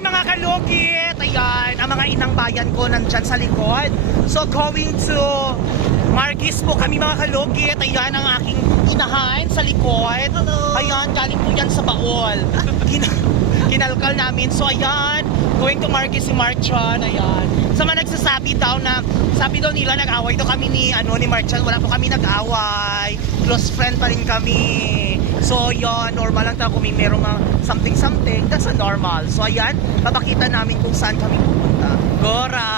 Mga kalugit, ayan, ang mga inang bayan ko nandyan sa likod. So going to Marquis po kami mga kalugit. Ayan ang aking inahan sa likod. Ayan, galing po yan sa baol. Kinalkal namin. So ayan, going to Marquis si Marchan. Ayan. Sa mga nagsasabi daw na, sabi daw nila nag-away daw kami ni Marchan. Wala po kami nag-away. Close friend pa rin kami. So yun, normal lang tayo kung may merong something, that's a normal. So ayan, papakita namin kung saan kami pupunta. Gora!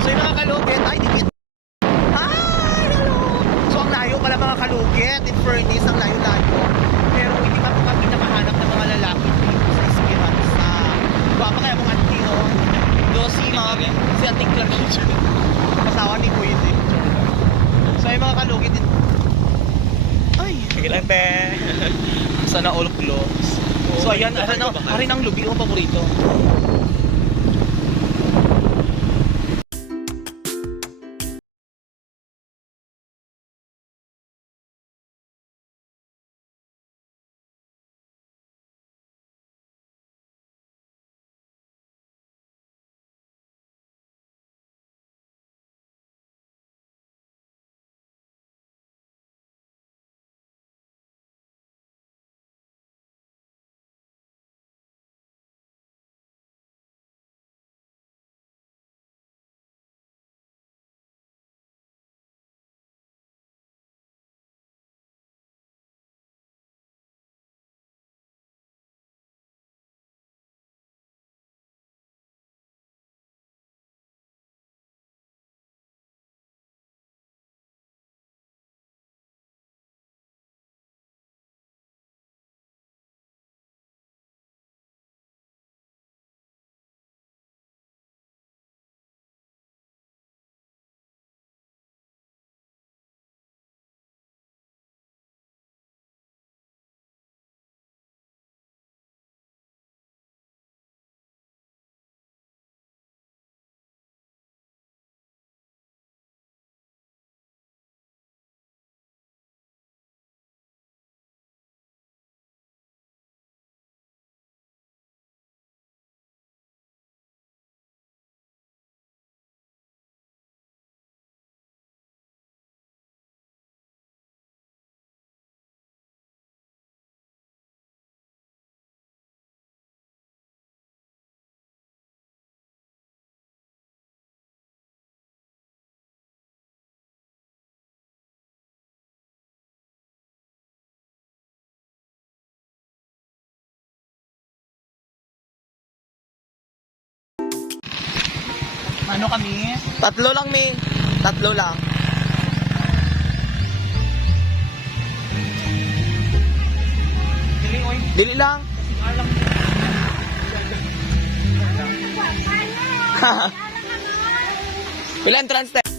So yung mga kalugit, ay dikit. Hi! Hello! So ang layo pala mga kalugit, in fairness, ang layo-layo. Pero hindi pa po kami nakahanap ng mga lalaki dito sa Esperanza. Guwapa kaya mong antino. Do si Ating Clarissa. Kasawa ni Kuya din. So yung mga kalugit din. Ay! Sige lang, te. Sana all close. So ayan, arin ang lubi ko paborito. Ano kami? Tatlo lang, May. Tatlo lang. Dili, oy. Dili lang. CR lang. Ilan entrance test?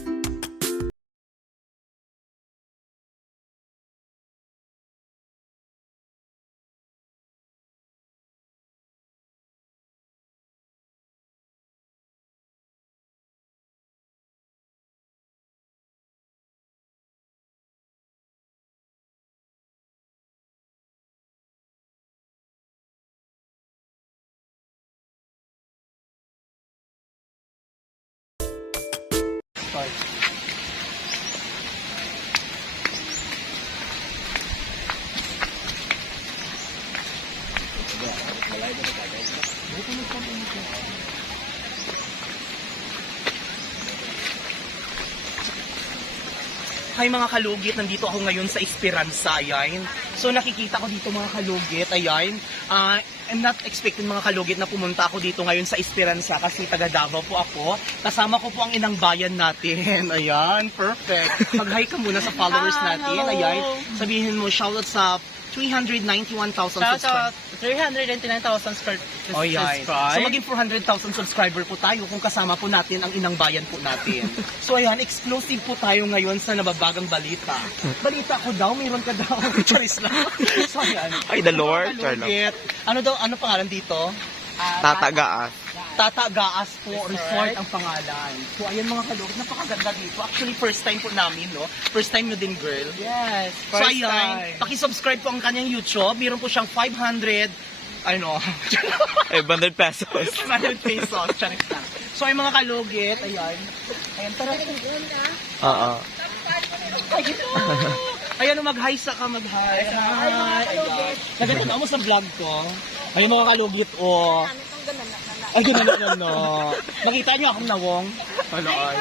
Hi mga kalugit, nandito ako ngayon sa Esperanza, ayan. So nakikita ko dito mga kalugit, ayan. I'm not expecting mga kalugit na pumunta ako dito ngayon sa Esperanza kasi taga Davao po ako. Kasama ko po ang inang bayan natin. Ayan, perfect. Mag-hi ka muna sa followers natin, ayan. Sabihin mo, shoutout sa 391,000 subscribers. 399,000 Oh, yeah. So maging 400,000 subscriber po tayo kung kasama po natin ang inang bayan po natin. So ayan, exclusive po tayo ngayon sa nababagang balita. Balita ko daw, mayroon ka daw. Charis lang. So ayan. Ay, the Lord. Kalugit. Ano daw, ano pangalan dito? Tatagaas. Tatagaas po Resort ang pangalan. So ayan mga kalugit, napakaganda dito. Actually first time po namin, no? First time nyo din, girl. Yes, So ayan, paki-subscribe po ang kanyang YouTube. Meron po siyang 500 500 pesos. 500 pesos. Charis lang. So ay mga kalugit, ayan. Ayan, tara. Oo. Ayan, mag-hi sa ka, mag-hi. Hi. Naganda mo sa vlog ko. Ayan mga kalugit, oh. Ay, ganun na. Nakita niyo akong nawong? Ano ay?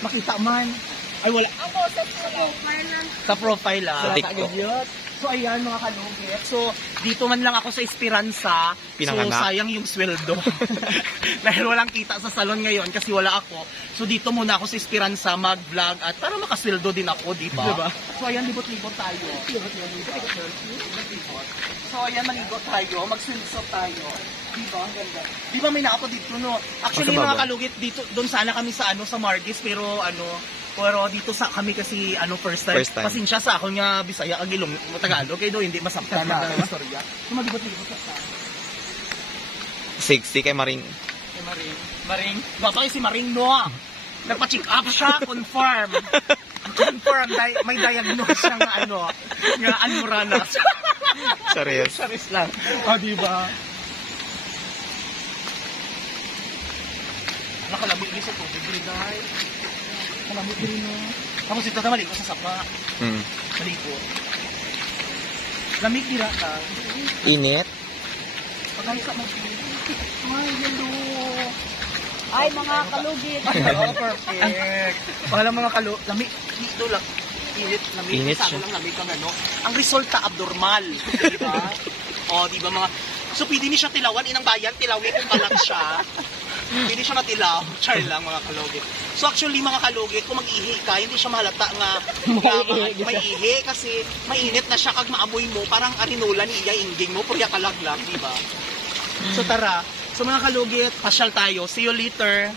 Makita man. Ay, wala. Ako sa profile lang. Sa profile ah. Sa TikTok. So ayan mga kalugit. So dito man lang ako sa Esperanza. Pinanganak. So sayang yung sweldo. Dahil walang kita sa salon ngayon kasi wala ako. So dito muna ako sa Esperanza mag-vlog at para makasweldo din ako, di ba? Diba? So ayan, libot-libot tayo. So ayan, maligot tayo. Mag-swimsuit tayo. Di ba? Ang ganda. Di ba may nakapo dito, no? Actually Sa baba. mga kalugit dito, doon sana kami sa sa Margis pero dito sa kami kasi first time. First time. Pasensya sa ako nga Bisaya ag Ilong Tagalog kay do hindi masabtan na ang istorya. Lumagibot-libot sa 60 kay Maring. kay Maring. Bata si Maring no. Nagpa-check up siya, confirm. May diagnose siya nga nga anuranas. Serious. Saris lang. Di ba? Nakalamig din sa tubig, guys. Malamig din, no? Tapos ito na maligo sa sapa. Maligo. Lamig dira ka. Init. Pagkali sa mga ay, hello. Ay, mga kalugit. Oh, perfect. Wala mga lamig. Dito lang. Lamig. Init Sa siya. lang lamig kang Ang resulta abnormal. Di ba? Di ba mga... So, pwede ni siya tilawan. Inang bayan, tilawin kung balat siya. Hindi siya matilaw. Char lang mga kalugit. So actually mga kalugit, kung mag-ihi ka, hindi siya mahalata nga may ihi kasi mainit na siya kag maamoy mo, parang arinola ni iya ingging mo, purya kalaglag, di ba? So tara, so mga kalugit, pasyal tayo. See you later.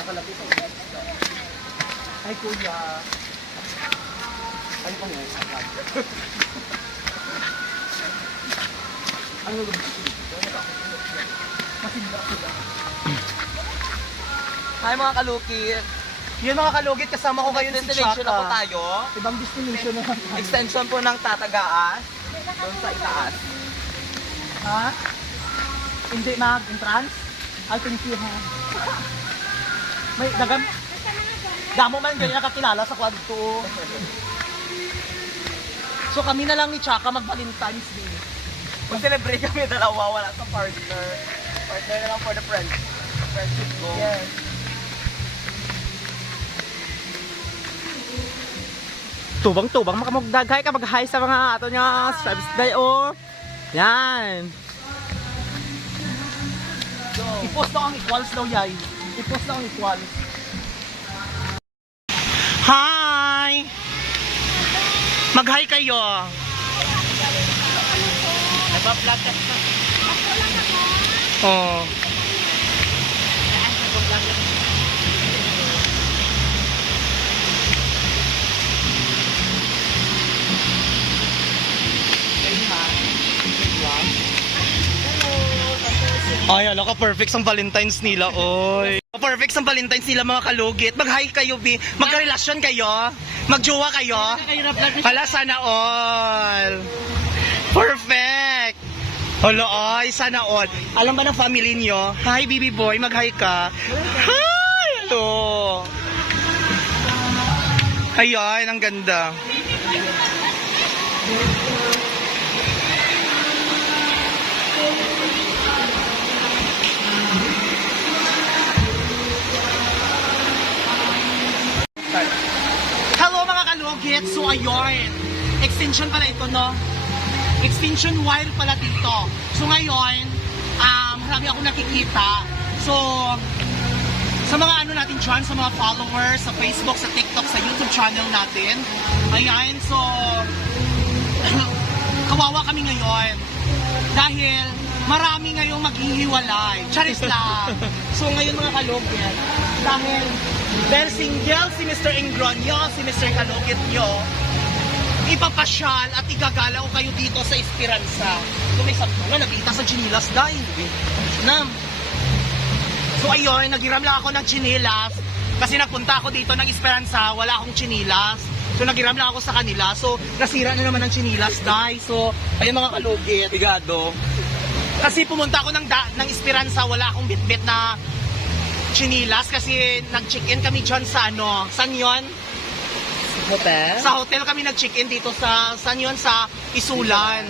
Nakalapit sa isda. Ay kuya. Ay pang usap. Ano ba Hi mga kalukit. Yun mga kalugit, kasama ko ngayon si Destination na po Chaka. tayo. Ibang destination na tayo. Extension po ng Tatagaas. Doon sa itaas. Ha? Hindi mag-entrance? Ay, thank you ha. May dagam. Damo man ganyan nakakilala sa kwadto. So kami na lang ni Chaka mag-Valentine's Day. Mag-celebrate kami dalawa, wala sa partner. Partner na lang for the friendship go. Yes. Tubang-tubang makamugdaghay ka mag-hi sa mga ato nga subs day oh. Yan. I-post na ang equals daw yay. I-post na ang equals. Hi! Mag-hi kayo. Nagpa-vlog ka sa... Oh. Ay, ala ka perfect ang Valentine's nila, oy. Perfect ang Valentine's nila mga kalugit. Mag-hi kayo, bi. Magka-relasyon kayo. Magjowa kayo. Hala, sana all. Perfect. Hala, ay, sana all. Alam ba ng family nyo? Hi, baby boy, mag-hi ka. Hi, hello. Ayan, ang ganda. Hello mga kalugit! So ayun, extension pala ito, no? Extension wire pala dito. So ngayon, marami ako nakikita. So, sa mga ano natin dyan, sa mga followers, sa Facebook, sa TikTok, sa YouTube channel natin. Ayan, so, kawawa kami ngayon. Dahil, marami ngayong maghihiwalay. Charis lang. So ngayon mga kalugit, dahil single si Mr. Ingronio, si Mr. Kalugit nyo, ipapasyal at igagalaw kayo dito sa Esperanza. So may sabi nga, nabita sa Chinilas dahil. So ayun, naghiram lang ako ng chinilas kasi nagpunta ako dito ng Esperanza, wala akong chinilas. So naghiram lang ako sa kanila. So nasira na naman ng chinilas dahil. So ayun mga kalugit. Igado. Kasi pumunta ako ng Esperanza, wala akong bitbit na chinilas kasi nag-check-in kami dyan sa ano, saan yun? Hotel? Sa hotel kami nag-check-in dito sa, saan yun? Sa Isulan.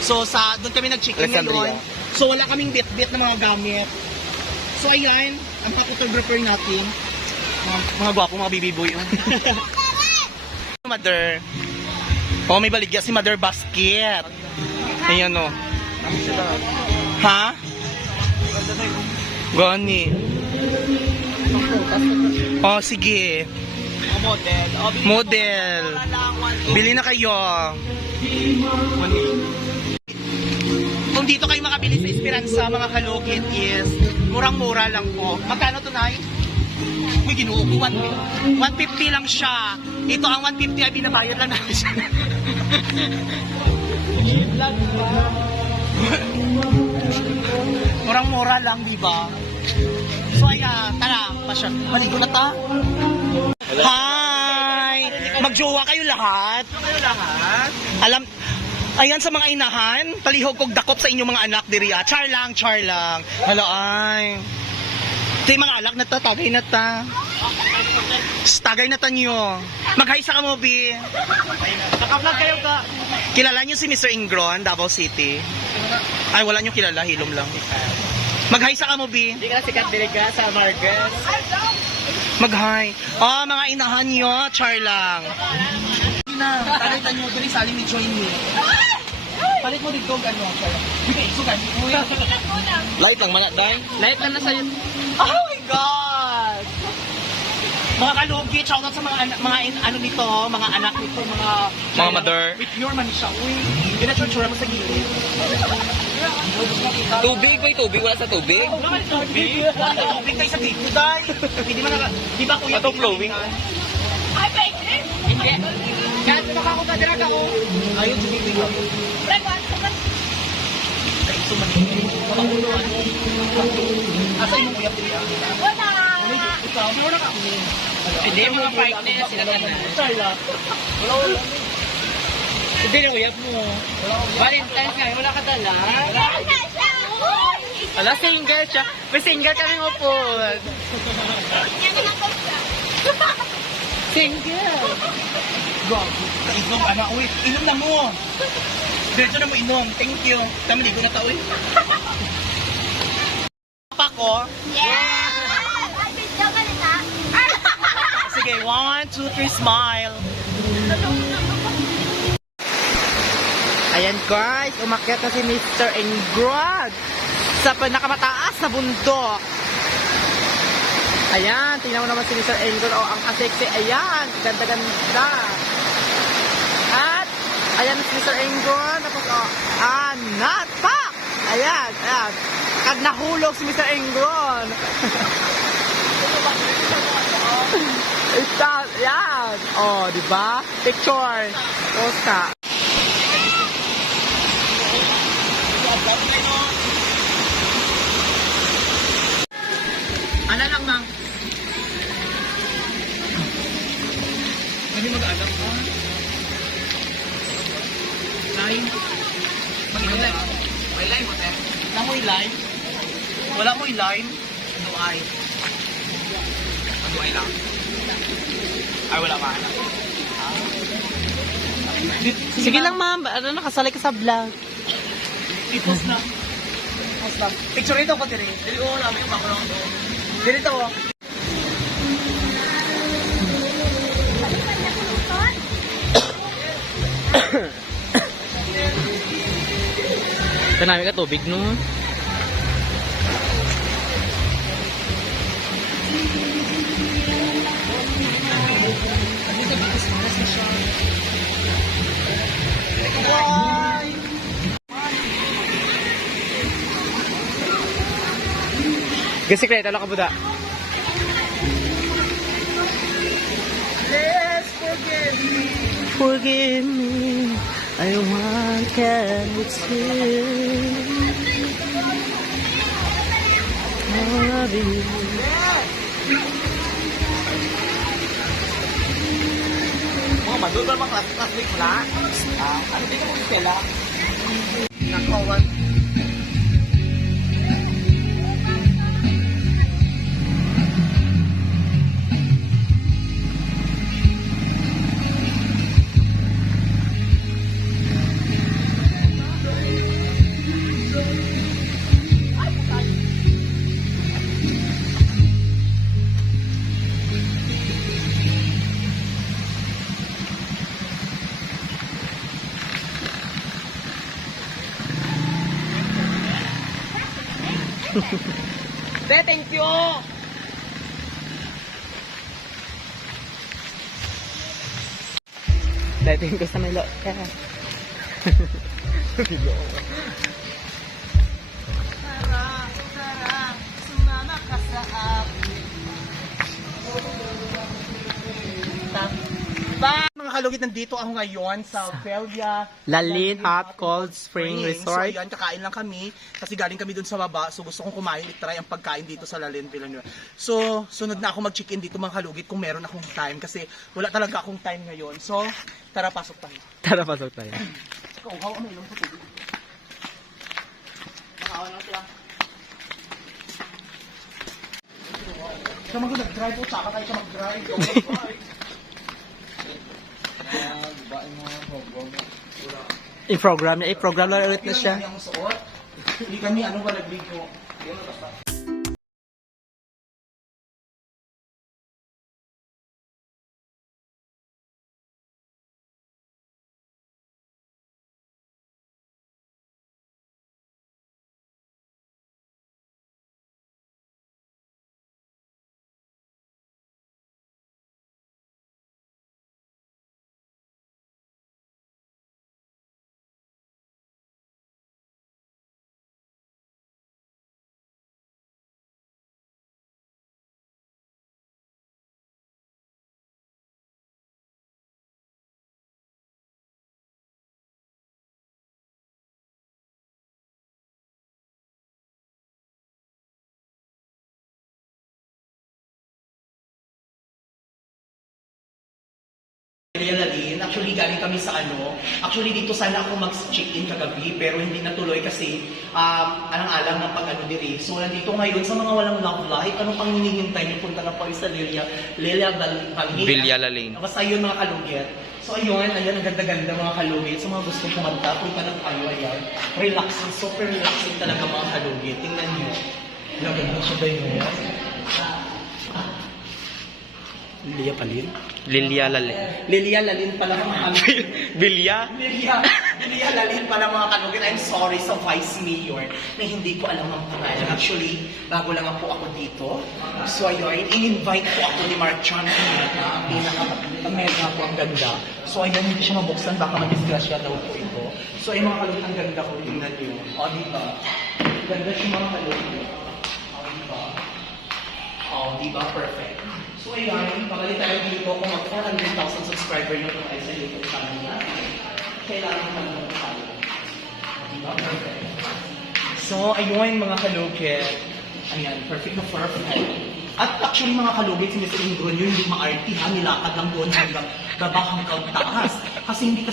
So doon kami nag-check-in ngayon. So wala kaming bitbit na mga gamit. So ayan, ang mga photographer natin. Mga gwapo, mga baby boy. Mother. Oh, may baligya si Mother Basket. Ayan o. Ha? Gani. Oh, sige. Model. Model. Bili na kayo. Kung dito kayo makabili sa Esperanza, mga kalugit, is murang-mura lang po. Magkano to, Nay? Uy, ginuo ko, 150 lang siya. Ito ang 150 ay binabayad lang namin siya. Murang-mura lang, di ba? So, ayan, tara, pasyon. Maligo na ta. Hi! Magjowa kayo lahat? Alam, ayan sa mga inahan, palihog kog dakop sa inyong mga anak diri. Char lang, char lang. Hala ay. Ito yung mga alak na ta, tagay na ta. Tagay na ta nyo. Mag-hi sa kamobi. Naka-vlog kayo ka. Kilala nyo si Mr. Ingron, Davao City? Ay, wala nyo kilala, hilom lang. Mag-hi sa kamobi. Hindi ka sikat dili ka sa Marcos. Mag-hi. Oh, mga inahan nyo, char lang. Na, tagay nyo, dali sali ni join me. Palit mo dito, gano'n. Okay, so gano'n. Light lang man dai. Light lang na sa'yo. Oh my God! Mga kalugit, shoutout sa mga ano nito, mga anak nito, Mga mother. With your man siya, uy. Ginachurchura mo sa gilid. Tubig ba tubig? Wala sa tubig? Wala ka tubig. Wala ka tubig tayo sa dito, day. Hindi man na, di ba kuya? Ito flowing. Ay, wait! Hindi. Kahit makako ka, dirag ako. Ayun, si Bibi. Asa yung kuya kuya? Wala! Ikaw, mura ka. Hindi mga partner sila na. Charla. Wala. Hindi na uyap mo. Valentine's nga, wala ka dala. Wala, singer siya. May singer kami mo po. Singer. Gago. Inom, ano, uy. Inom na mo. Diretso na mo inom. Thank you. Tama, ligo na ta, uy. Papa ko. Yeah! Ay, video ka nita. Sige, 1, 2, 3, smile. Ayan guys, umakyat na si Mr. Ingrod sa pinakamataas na bundok. Ayan, tingnan mo naman si Mr. Ingrod. Oh, ang sexy. Ayan, ganda-ganda. At, ayan si Mr. Ingrod. Tapos, oh, napak! Ayan, ayan. Kag nahulog si Mr. Ingrod. Ito, ayan. Oh, di ba? Picture. Post ka. Ano lang, Mang? Hindi mag-aagap mo. Line. Mag-inom ba? May line mo, te. Wala mo i-line? Wala mo i-line? Ano ay? Ano ay lang? Ay, wala pa. Sige lang, ma'am. Ano, nakasali ka sa vlog. I-post na. Picture ito ko, Tiri. Hindi ko namin yung background doon. Dito, oh. Tanami ka tubig, no? Gasikreto lang ka, Buda. Let's forgive me. Forgive me. I want can return. I love you. Mga madul ba mga classmate mo na? Ano din mo Stella? Nakawan. Be, thank you! Dating ko sa may lo. Sarap, sumama ka sa akin. Mga kalugit, nandito ako ngayon sa Velia Lalin Hot Cold Spring Resort. So yan, kakain lang kami kasi galing kami dun sa baba. So gusto kong kumain, i-try ang pagkain dito sa Lalin Villanueva. So sunod na ako mag-check-in dito mga kalugit kung meron akong time kasi wala talaga akong time ngayon. So tara, pasok tayo. Tara, pasok tayo. Ikaw, hawa mo ilong sa tubig. Makawa na sila. Siya mag-drive o tsaka tayo siya mag-drive. I-program na ulit na siya. Hindi kami ano ba nag-video. Lalin. Actually, galing kami sa ano. Actually, dito sana ako mag-check-in kagabi, pero hindi natuloy kasi alang-alang ng pag-ano diri. So, nandito ngayon sa mga walang love life. Ano pang hinihintay niyo? Punta na po sa Villa Lalin. Basta yun mga kalugit. So, ayun, ang ganda-ganda mga kalugit. So, mga gustong kumanta, punta lang tayo, ayan. Relaxing, super relaxing talaga mga kalugit. Tingnan niyo. Gaganda siya ba yun? Liya Palin. Lilia Lalin. Lilia Lalin pala mga kalugit. Bilya? Lilia Lalin pala mga kalugit. I'm sorry sa Vice Mayor na hindi ko alam ang pangalan. Actually, bago lang po ako dito. So ayun, in-invite po ako ni Mark Chan. Ang pinaka-mega po ang ganda. So ayun, hindi siya mabuksan. Baka madisgrasya daw po ito. So ayun mga kalugit, ang ganda ko. Tingnan niyo. O, diba? Ganda siya mga kalugit. O, diba? O, diba? Perfect. So ayan, pabalik tayo dito kung mag 400,000 subscriber nyo kung ay sa YouTube channel natin. Kailangan mo tayo. Diba? Perfect. So ayun mga kalugit. Ayan, perfect na perfect. At actually mga kalugit, si Mr. Ingron yun, hindi ma-arty ha, nilakad lang doon hanggang baba hanggang taas. Kasi hindi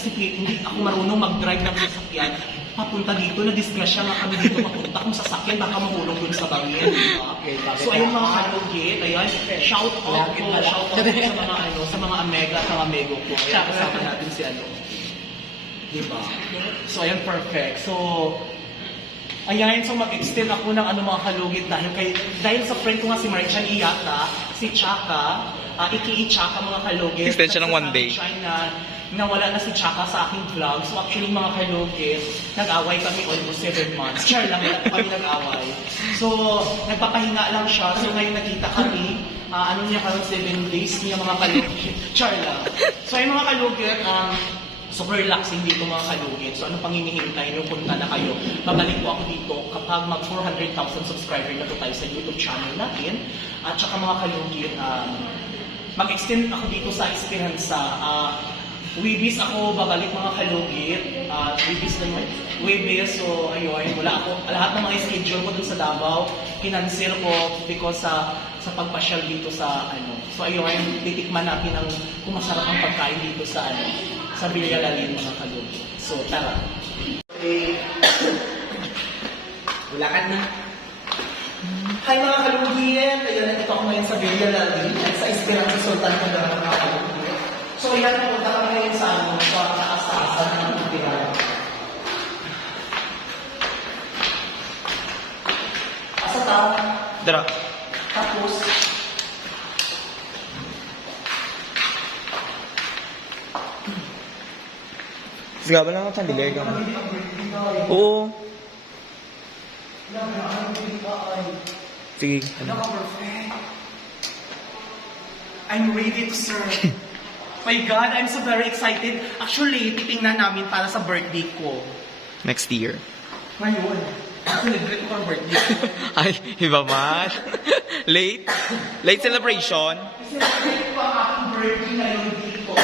ako marunong mag-drive ng sasakyan. Papunta dito, na-disgrasya nga kami dito papunta. Kung sasakyan, baka mahulog dun sa bangin, di ba? So ayun mga kalugit, ayan, shout out po sa mga sa mga amega at mga amego ko. Ayan, kasama natin si di ba? So ayan, perfect. So, ayan, so mag-extend ako ng mga kalugit dahil sa friend ko nga si Marichan Iyata, si Chaka, Iki-Chaka mga kalugit. Extension ng 1 day. Nawala na si Chaka sa aking vlog. So actually mga kalugit, nag-away kami almost 7 months. Char lang, wala kami nag-away. So, nagpapahinga lang siya. So ngayon nakita kami, niya parang 7 days niya mga kalugit. Char lang. So ay mga kalugit, super relaxing dito mga kalugit. So ano pang hinihintay nyo? Punta na kayo. Babalik po ako dito kapag mag 400,000 subscriber na to tayo sa YouTube channel natin. At saka mga kalugit, mag-extend ako dito sa Esperanza. Webis ako, babalik mga kalugit. Webis na yun. Webis, so ayun, wala ako. Lahat ng mga schedule ko dun sa Davao, kinancel ko because sa pagpasyal dito sa So ayun, titikman natin kung masarap ang pagkain dito sa sa Villa Lalin mga kalugit. So tara. Okay. Wala na. Hi mga kalugit! Ayun, nandito ako ngayon sa Villa Lalin at sa Esperanza Sultan ko mga kalugit. So yan, napunta kami ngayon sa taas-taasan ng Tirana. Asa ta? Dara. Tapos, Sige ba lang ang tandiligay ka mo? Oo. Sige. perfect. I'm ready to serve. My God, I'm so very excited. Actually, titingnan namin para sa birthday ko. Next year. Ngayon. Celebrate ko ang birthday ko. Ay, iba man. Late? Late celebration? Celebrate ko ang aking birthday ngayon dito.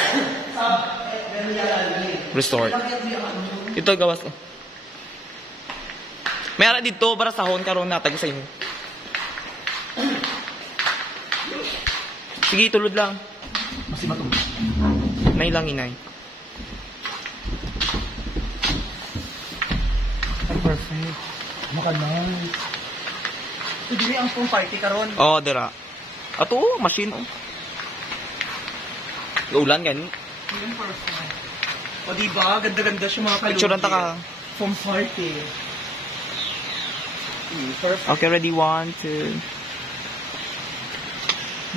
Sa Villa Lalin. Resort. Ito, gawas ko. May ara dito, para sahon karon natag sa inyo. Sige, tulod lang. Kasi matulog. Nay lang, inay. Perfect. Maka-nice. Hindi ang pong party karon. Oo, dira. Ato, machine, oh. Ulan, gani. Yung perfect. O diba, ganda-ganda siya mga kalugit. Picture lang ta ka. From party. Perfect. Okay, ready? 1, 2.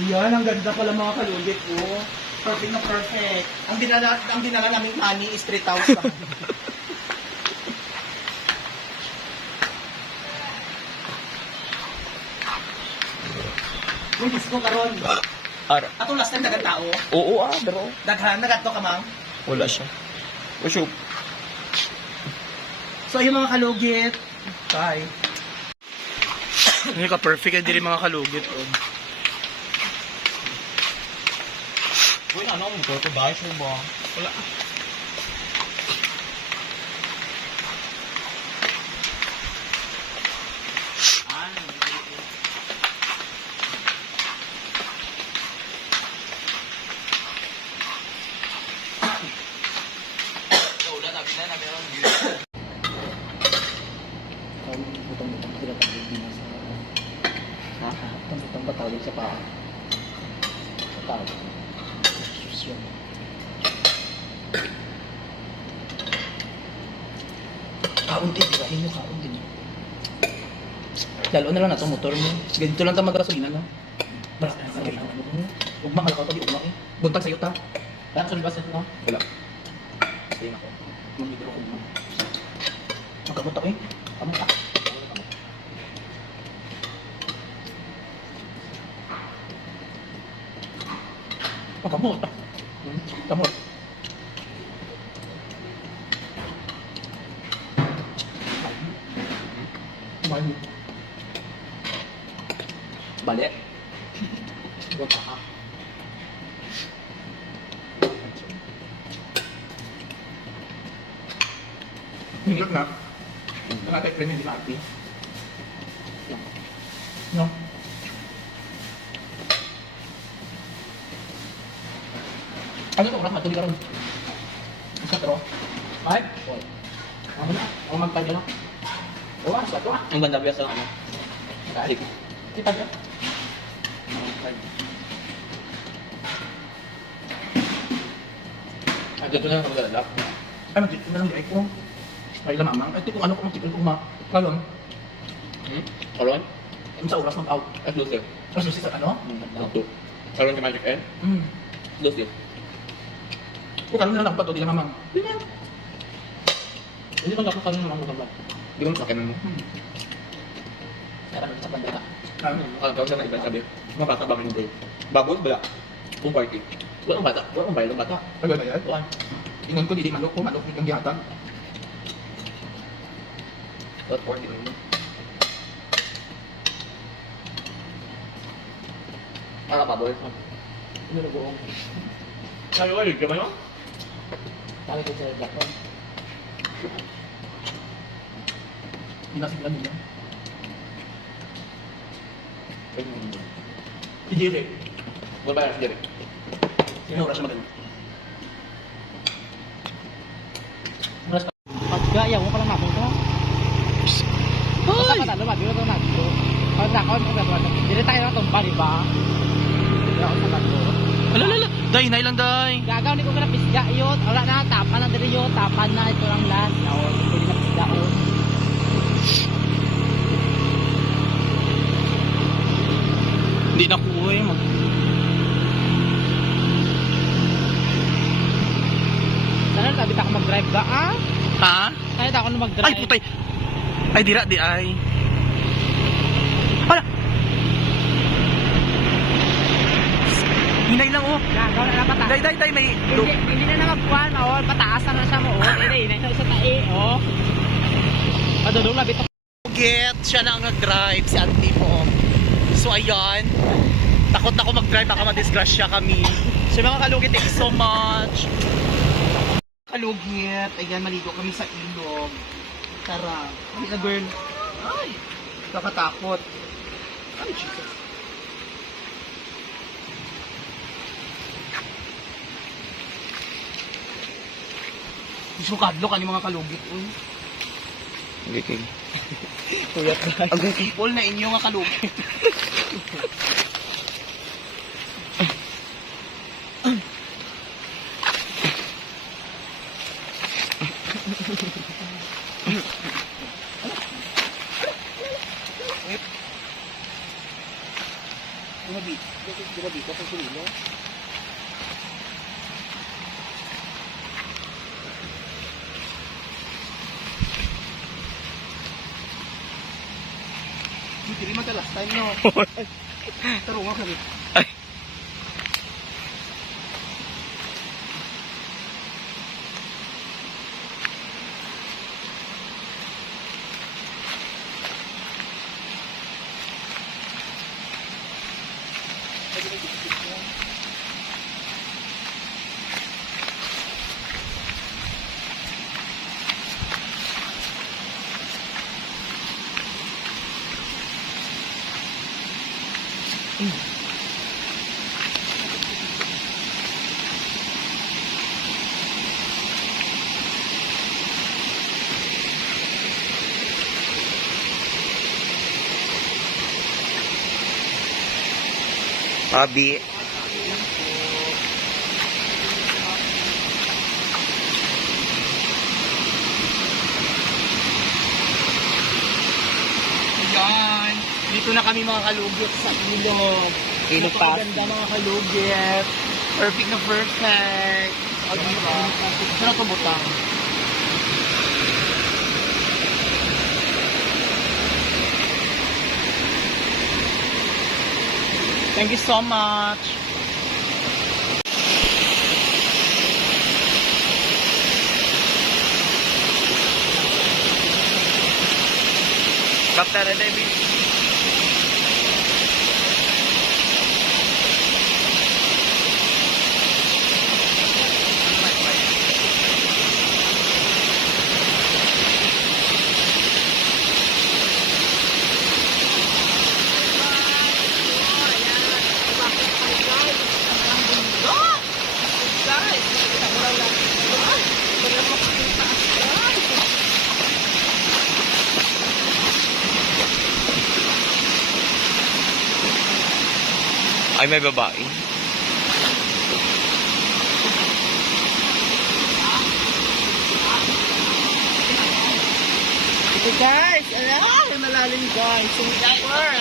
Yan, ang ganda pala mga kalugit ko. Perfect na perfect. Ang dinala naming money is 3,000. Uy, disco karon. Ara. Atong last time dagang tao. Oo, daro. Daghan nagadto ka mang. Wala siya. Usyo. So ayun mga kalugit. Bye. Hindi ka perfect din mga kalugit. Uy, ano mo to? Bahay siya ba? Wala. Itong patawid sa paa. Patawid. Kaon din, dirahin nyo kaon din. Lalo na lang na itong motor mo. Ganito lang ito magkasolina, no? Maras ka sa gay. Huwag makalakaw to, di umang eh. Buntag sa'yo ta. Kaya sa libas no? Wala. Stay na ko. Mamigro ko mo. Magkamot ako eh. Kamot ka. Magkamot. Kamot. Kumain mo. Balik. Buta ka. Hindi na. Nakatay friend hindi maakti. No? Ano ito? Kurang matuloy ka rin. Isa pero. Ay? Ano na? Ako magpay ka na. Oo, sa ito ah. Ang ganda biya sa ano. Sige. Ipag ka. Ay, dito na ang maganda. Ay, mag-tip na lang di ay ko. Ay, lamamang. Ay, kung ano ko mag-tip ko Kalon. Kalon? Sa oras mag-out. Exclusive. Mas gusto sa ano? Ito. Kalon ka Magic N? Exclusive. Kung kalon na lang pa to, di lamamang. Hindi na. Hindi ba kapag kalon naman mo kapag? Di ba masakin mo? Kaya sa banda ka. Alam ka, sa iba sabi, mga bata ba minuloy? Bagos, bala. Kung party. Wala ang bata. Wala ang bayad ng bata. Ay, ba yan? Wala. Ingon ko, di manok ko, manok ni kang gihatan. What for dito mo? Para pa, boy. Ano na buong? Sabi ko, ka ba yun? Sabi ko sa black one. Pinasigilan niya. Si Jire. Wala ba yan si Jerry? Sino oras siya magano? Pagkaya mo pala natin ko. Hoy! Sa patalo, bago ito natin. Pag nakon, hindi tayo natumpa, di ba? Hindi ako sa bago. Alala, day, nay lang day. Gagaw ni ko na pisga yun. Wala na, tapan na dito yun. Tapan na, ito lang land. Pwede na pisga yun. Hindi na ko eh. Sana tabi ako mag-drive ba, ah? Ha? Sana ako na mag-drive. Ay, putay. Ay, dira, di ay. Hala! Hinay lang oh. Gagaw na pataas. Day, may... Hindi na nagpuan, oh. Pataasan na siya mo, oh. Hindi na sa tae, oh. Madulong na bito. Get, siya na ang nag-drive, si auntie po. So, ayan. Takot ako mag-drive, baka madisgrasya kami. So, mga kalugit, thank you so much. Kalugit, ayan, maligo kami sa ilog. Tara, hindi na girl. Ay, kakatakot. Ay, Jesus. Isukadlo ka ni mga kalugit. Uy. Giking. Tuyat ba? Ang people na inyo nga kalugit. Grabe ka sa sulilo. Hindi man last time no. Tarungan ka rin. Ay. Abi. Ayan. Dito na kami mga kalugit sa ilog. Ilog pa. Ganda mga kalugit. Perfect na perfect. O, diba? Sino tumutang? Thank you so much. Dr. David. Ay, may babae. Ito guys, alam, malalim guys. Super.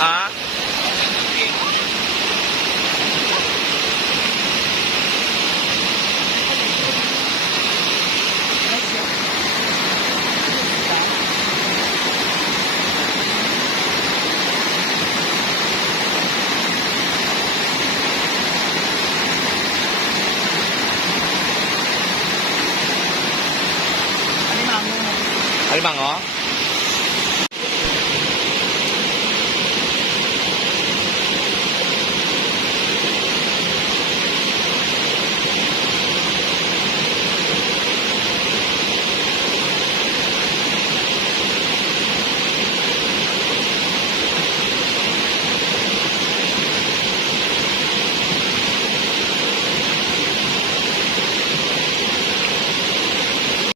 Ah? Alimango?